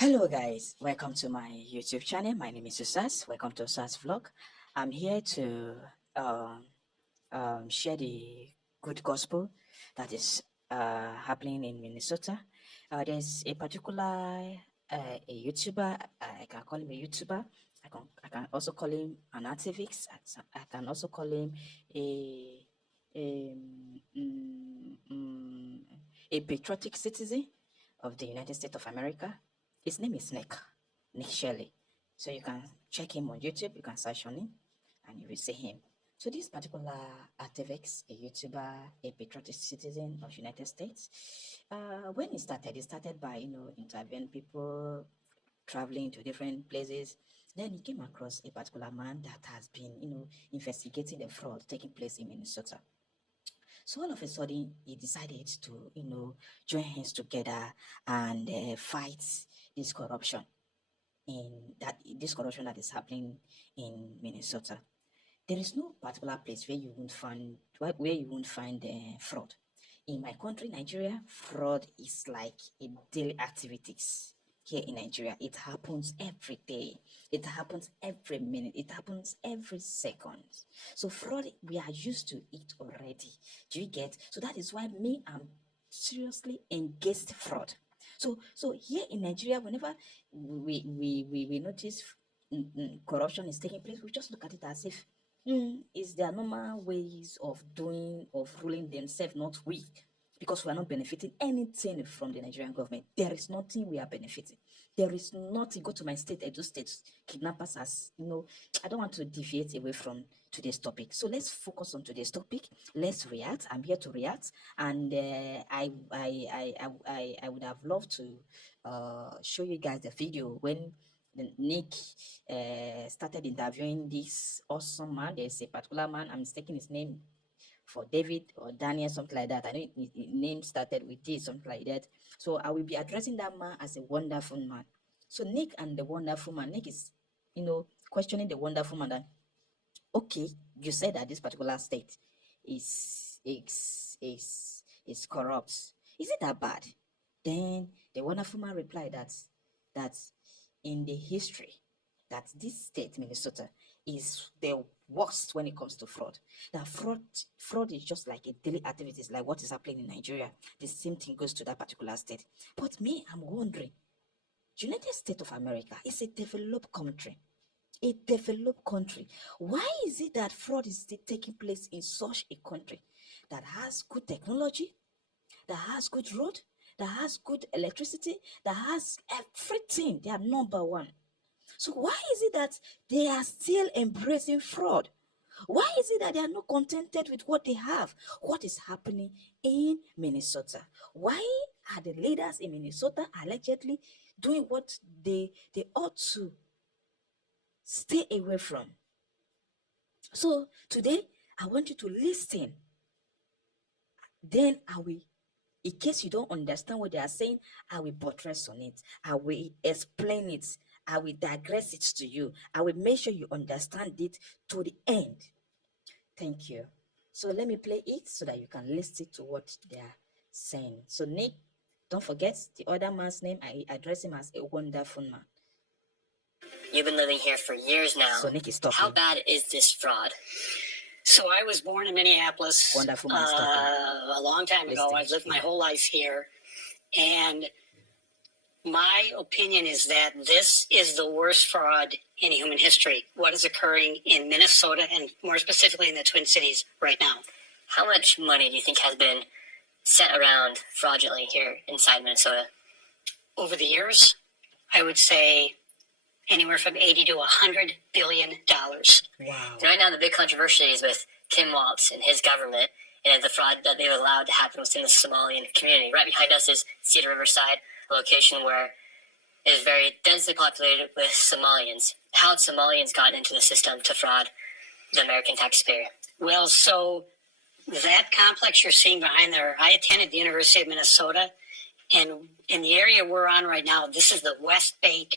Hello guys, welcome to my YouTube channel. My name is Usas. Welcome to Usas Vlog. I'm here to um, share the good gospel that is happening in Minnesota. There's a particular a YouTuber. I can call him a YouTuber. I can also call him an activist. I can also call him a a, mm, mm, a patriotic citizen of the United States of America. His name is Nick Shelley. So you can check him on YouTube. You can search on him, and you will see him. So this particular activist, a YouTuber, a patriotic citizen of United States, when it started by interviewing people traveling to different places. Then he came across a particular man that has been investigating the fraud taking place in Minnesota. So all of a sudden, he decided to join hands together and fight this corruption that is happening in Minnesota. There is no particular place where you won't find fraud. In my country, Nigeria, fraud is like a daily activities. Here in Nigeria, it happens every day. It happens every minute. It happens every second. So fraud, we are used to it already. Do you get? So that is why I'm seriously against fraud. So here in Nigeria, whenever we notice corruption is taking place, we just look at it as if it's their normal ways of ruling themselves, not we, because we are not benefiting anything from the Nigerian government. There is nothing we are benefiting. There is nothing. Go to my state, Edo State, kidnappers I don't want to deviate away from today's topic. So let's focus on today's topic. Let's react. I'm here to react, and I would have loved to show you guys the video when Nick started interviewing this awesome man. There's a particular man, I'm mistaking his name for David or Daniel, something like that. I know his name started with D, something like that. So I will be addressing that man as a wonderful man. So Nick and the wonderful man, Nick is, questioning the wonderful man that, okay, you said that this particular state is corrupt. Is it that bad? Then the wonderful man replied that in the history that this state, Minnesota, is the worst when it comes to fraud. That fraud is just like a daily activity, like what is happening in Nigeria. The same thing goes to that particular state. But me, I'm wondering, United States of America is a developed country. A developed country. Why is it that fraud is still taking place in such a country that has good technology, that has good road, that has good electricity, that has everything? They are number one. So why is it that they are still embracing fraud? Why is it that they are not contented with what they have? What is happening in Minnesota? Why are the leaders in Minnesota allegedly doing what they ought to stay away from? So today, I want you to listen. Then in case you don't understand what they are saying, I will buttress on it. I will explain it. I will digress it to you. I will make sure you understand it to the end. Thank you. So let me play it so that you can listen to what they are saying. So Nick, don't forget the other man's name. I address him as a wonderful man. You've been living here for years now. So Nick is talking. How bad is this fraud? So I was born in Minneapolis Wonderful man talking. a long time ago. I've lived my whole life here. And my opinion is that this is the worst fraud in human history. What is occurring in Minnesota and more specifically in the Twin Cities right now. How much money do you think has been sent around fraudulently here inside Minnesota? Over the years, I would say anywhere from 80 to 100 billion dollars. Wow. Right now, the big controversy is with Kim Walz and his government and the fraud that they've allowed to happen within the Somalian community. Right behind us is Cedar Riverside, a location where it is very densely populated with Somalians. How had Somalians gotten into the system to fraud the American taxpayer? Well, so that complex you're seeing behind there, I attended the University of Minnesota, and in the area we're on right now, this is the West Bank.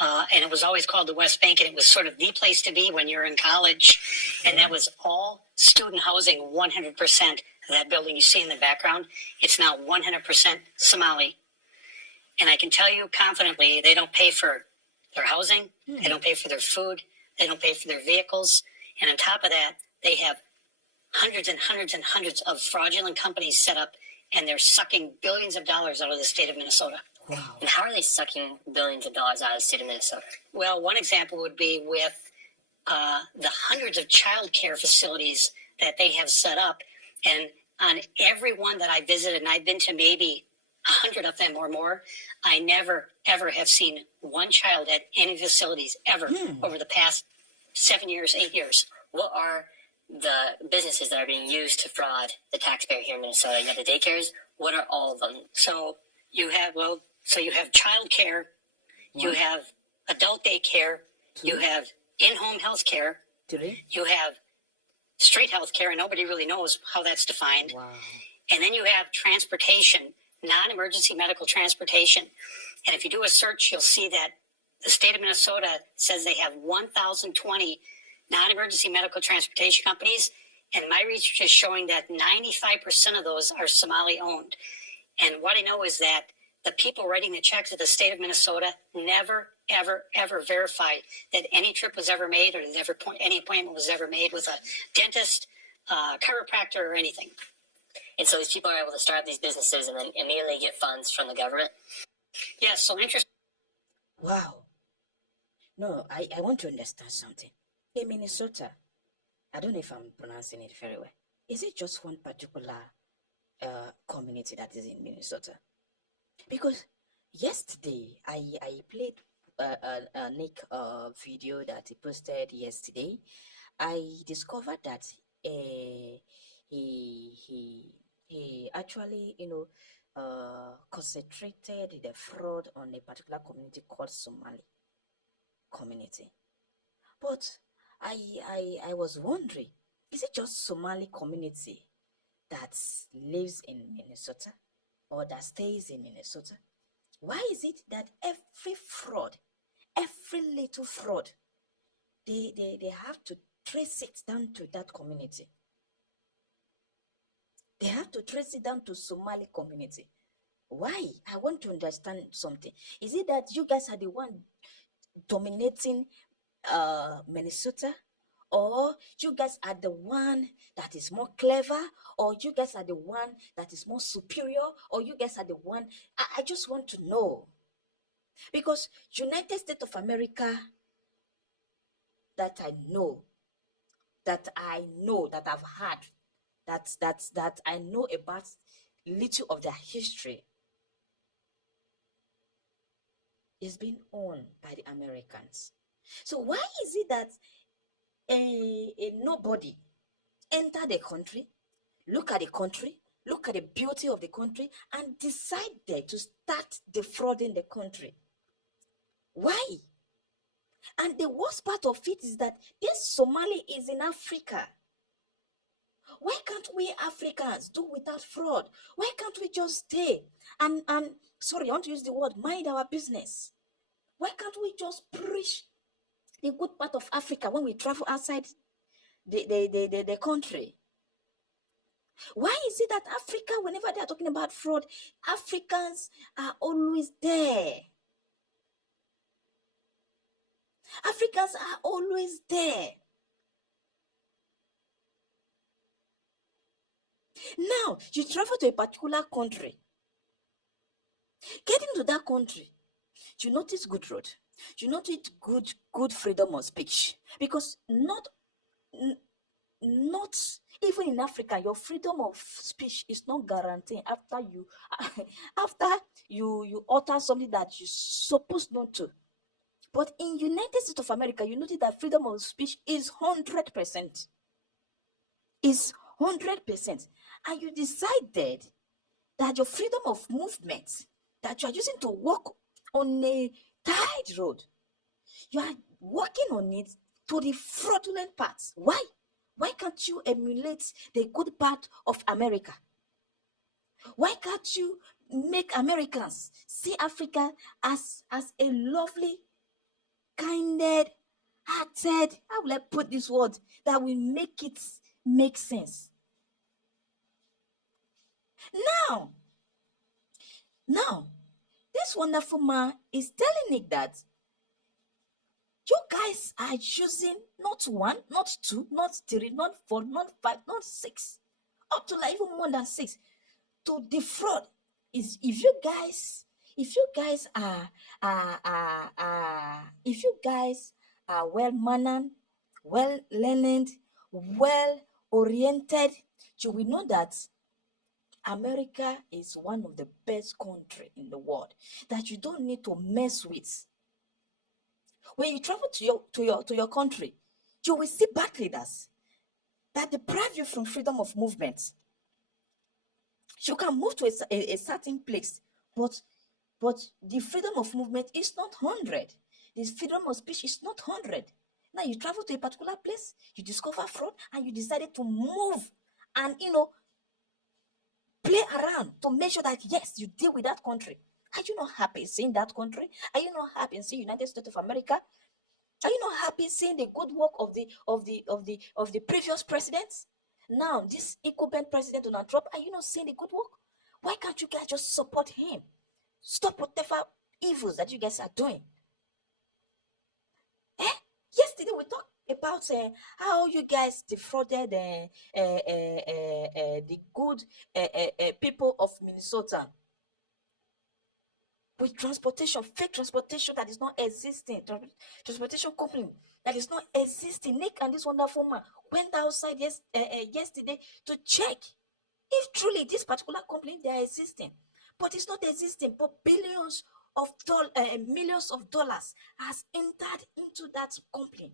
And it was always called the West Bank, and it was sort of the place to be when you're in college. And that was all student housing, 100%. That building you see in the background, it's now 100% Somali. And I can tell you confidently, they don't pay for their housing, they don't pay for their food, they don't pay for their vehicles. And on top of that, they have hundreds and hundreds and hundreds of fraudulent companies set up, and they're sucking billions of dollars out of the state of Minnesota. Wow. And how are they sucking billions of dollars out of the state of Minnesota? Well, one example would be with the hundreds of child care facilities that they have set up. And on every one that I visited, and I've been to maybe 100 of them or more, I never, ever have seen one child at any facilities ever over the past 7 years, 8 years. What are the businesses that are being used to fraud the taxpayer here in Minnesota? You have the daycares. What are all of them? So you have child care, you have adult daycare, you have in-home health care, you have straight health care, and nobody really knows how that's defined. Wow. And then you have transportation, non-emergency medical transportation. And if you do a search, you'll see that the state of Minnesota says they have 1,020 non-emergency medical transportation companies. And my research is showing that 95% of those are Somali-owned. And what I know is that the people writing the checks at the state of Minnesota never, ever, ever verify that any trip was ever made, or that any appointment was ever made with a dentist, chiropractor, or anything. And so these people are able to start these businesses and then immediately get funds from the government? Yes, so interest. Wow. No, I want to understand something. In Minnesota, I don't know if I'm pronouncing it very well. Is it just one particular community that is in Minnesota? Because yesterday, I played Nick video that he posted yesterday. I discovered that he actually, concentrated the fraud on a particular community called Somali community. But I was wondering, is it just Somali community that lives in Minnesota or that stays in Minnesota? Why is it that every fraud, every little fraud, they have to trace it down to that community? They have to trace it down to Somali community. Why? I want to understand something. Is it that you guys are the one dominating Minnesota, or you guys are the one that is more clever, or you guys are the one that is more superior, or you guys are the one? I just want to know, because United States of America, that I know that I've had, that I know about little of their history, is being owned by the Americans. So why is it that a nobody enter the country, look at the country, look at the beauty of the country, and decided to start defrauding the country? Why? And the worst part of it is that this Somali is in Africa. Why can't we Africans do without fraud? Why can't we just stay and sorry, I want to use the word, mind our business? Why can't we just preach the good part of Africa when we travel outside the country? Why is it that Africa, whenever they are talking about fraud, Africans are always there? Africans are always there. Now, you travel to a particular country. Getting to that country, you notice good road. You notice good freedom of speech. Because not even in Africa, your freedom of speech is not guaranteed after you utter something that you're supposed not to. But in United States of America, you notice that freedom of speech is 100%. Is 100%. And you decided that your freedom of movement that you are using to walk on a tight road, you are walking on it to the fraudulent parts. Why? Why can't you emulate the good part of America? Why can't you make Americans see Africa as a lovely, kinded, hearted, how will I put this word, that will make it make sense? Now, This wonderful man is telling Nick that you guys are using not one, not two, not three, not four, not five, not six, up to like even more than six to defraud. Is if you guys if you guys are well mannered, well learned, well oriented, you will know that America is one of the best country in the world that you don't need to mess with. When you travel to your country, you will see bad leaders that deprive you from freedom of movement. You can move to a certain place, but the freedom of movement is not 100. The freedom of speech is not 100. Now you travel to a particular place, you discover fraud, and you decided to move and play around to make sure that yes, you deal with that country. Are you not happy seeing that country? Are you not happy seeing United States of America? Are you not happy seeing the good work of the previous presidents? Now, this incumbent president Donald Trump, are you not seeing the good work? Why can't you guys just support him? Stop whatever evils that you guys are doing. Yesterday we talked about how you guys defrauded the good people of Minnesota with transportation, fake transportation that is not existing, transportation company that is not existing. Nick and this wonderful man went outside yesterday to check if truly this particular company they are existing, but it's not existing. But millions of dollars has entered into that company.